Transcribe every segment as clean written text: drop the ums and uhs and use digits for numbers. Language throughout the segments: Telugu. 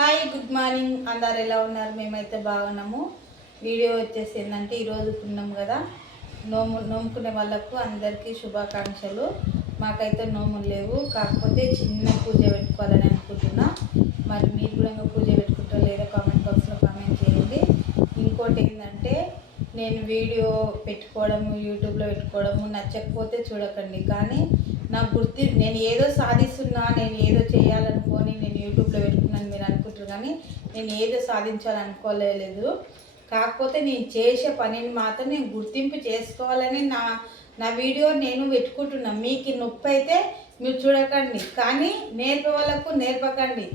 హాయ్ గుడ్ మార్నింగ్ అందరు ఎలా ఉన్నారు? మేమైతే బాగున్నాము. వీడియో వచ్చేసి ఏంటంటే ఈరోజు పుణ్యం కదా, నోముకునే వాళ్ళకు అందరికీ శుభాకాంక్షలు. మాకైతే నోములు లేవు, కాకపోతే చిన్న పూజ పెట్టుకోవాలని అనుకుంటున్నా. మరి మీరు కూడా పూజ పెట్టుకుంటారో లేదో కామెంట్ బాక్స్లో కామెంట్ చేయండి. ఇంకోటి ఏంటంటే నేను వీడియో పెట్టుకోవడము, యూట్యూబ్లో పెట్టుకోవడము నచ్చకపోతే చూడకండి. కానీ నాకు నేను ఏదో సాధిస్తున్నా, నేను ఏదో చేయాలనుకొని నేను యూట్యూబ్లో పెట్టుకున్నాను మీరు అనుకుంటారు. కానీ నేను ఏదో సాధించాలనుకోలేదు. కాకపోతే నేను చేసే పనిని మాత్రం నేను గుర్తింపు చేసుకోవాలని నా వీడియో నేను పెట్టుకుంటున్నా. మీకు నొప్పి అయితే మీరు చూడకండి, కానీ నేర్పే వాళ్ళకు నేర్పకండి.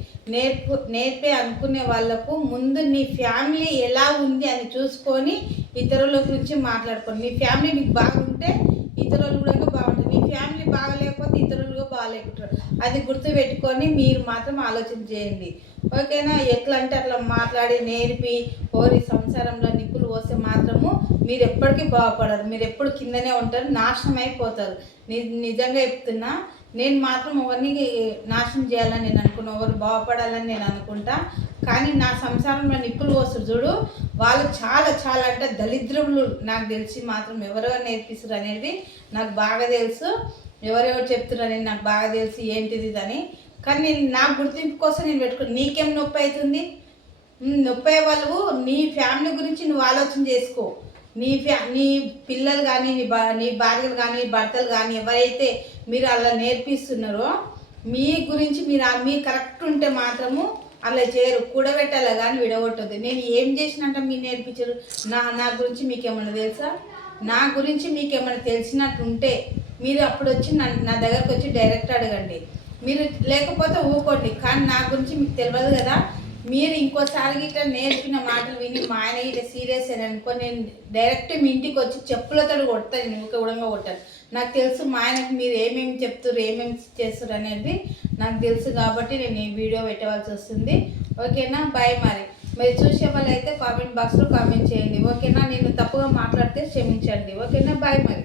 నేర్పే అనుకునే వాళ్ళకు ముందు నీ ఫ్యామిలీ ఎలా ఉంది అని చూసుకొని ఇతరుల గురించి మాట్లాడుకోండి. నీ ఫ్యామిలీ నీకు బాగుంటే ఇతరులు కూడా బాగుంటుంది. నీ ఫ్యామిలీ బాగలేకపోతే ఇతరులుగా బాగాలేకుంటారు. అది గుర్తుపెట్టుకొని మీరు మాత్రం ఆలోచన చేయండి, ఓకేనా? ఎట్లా అంటే అట్లా మాట్లాడి నేర్పి ఓరి సంసారంలో నిప్పులు పోస్తే మాత్రము మీరు ఎప్పటికీ బాగుపడరు. మీరు ఎప్పుడు కిందనే ఉంటారు, నాశనం అయిపోతారు. నిజంగా చెప్తున్నా. నేను మాత్రం ఎవరిని నాశనం చేయాలని నేను అనుకున్నా, ఎవరు బాగుపడాలని నేను అనుకుంటా. కానీ నా సంసారంలో నిప్పులు పోస్తారు చూడు, వాళ్ళు చాలా చాలా అంటే దరిద్రములు. నాకు తెలిసి మాత్రం ఎవరెవరు నేర్పిస్తారు అనేది నాకు బాగా తెలుసు. ఎవరెవరు చెప్తున్నారు అనేది నాకు బాగా తెలుసు ఏంటిది అని. కానీ నేను నా గుర్తింపు కోసం నేను పెట్టుకుని నీకేం నొప్పి అవుతుంది? నొప్పి అయ్యే వాళ్ళు నీ ఫ్యామిలీ గురించి నువ్వు ఆలోచన చేసుకో. నీ పిల్లలు కానీ నీ భార్యలు కానీ భర్తలు కానీ ఎవరైతే మీరు అలా నేర్పిస్తున్నారో మీ గురించి మీరు కరెక్ట్ ఉంటే మాత్రము అలా చేయరు. కూడబెట్టాలి కానీ విడగొట్టద్దు. నేను ఏం చేసినట్ట మీరు నేర్పించరు. నా గురించి మీకేమన్నా తెలుసా? నా గురించి మీకేమైనా తెలిసినట్టుంటే మీరు అప్పుడు వచ్చి నా దగ్గరకు వచ్చి డైరెక్ట్ అడగండి. మీరు లేకపోతే ఊకోండి. కానీ నా గురించి మీకు తెలియదు కదా. మీరు ఇంకోసారి ఇట్లా నేర్పిన మాటలు విని మా ఆయన ఇట్లా సీరియస్ అని అనుకో, నేను డైరెక్ట్ మీ ఇంటికి వచ్చి చెప్పులతో కొడతాను. నేను ఊక కొట్టాను. నాకు తెలుసు మా ఆయనకి మీరు ఏమేమి చెప్తారు, ఏమేమి చేస్తారు అనేది నాకు తెలుసు. కాబట్టి నేను ఈ వీడియో పెట్టవలసి వస్తుంది, ఓకేనా? బాయ్. మరి చూసే వాళ్ళు అయితే కామెంట్ బాక్స్లో కామెంట్ చేయండి, ఓకేనా? నేను తప్పుగా మాట్లాడితే క్షమించండి, ఓకేనా? బాయ్.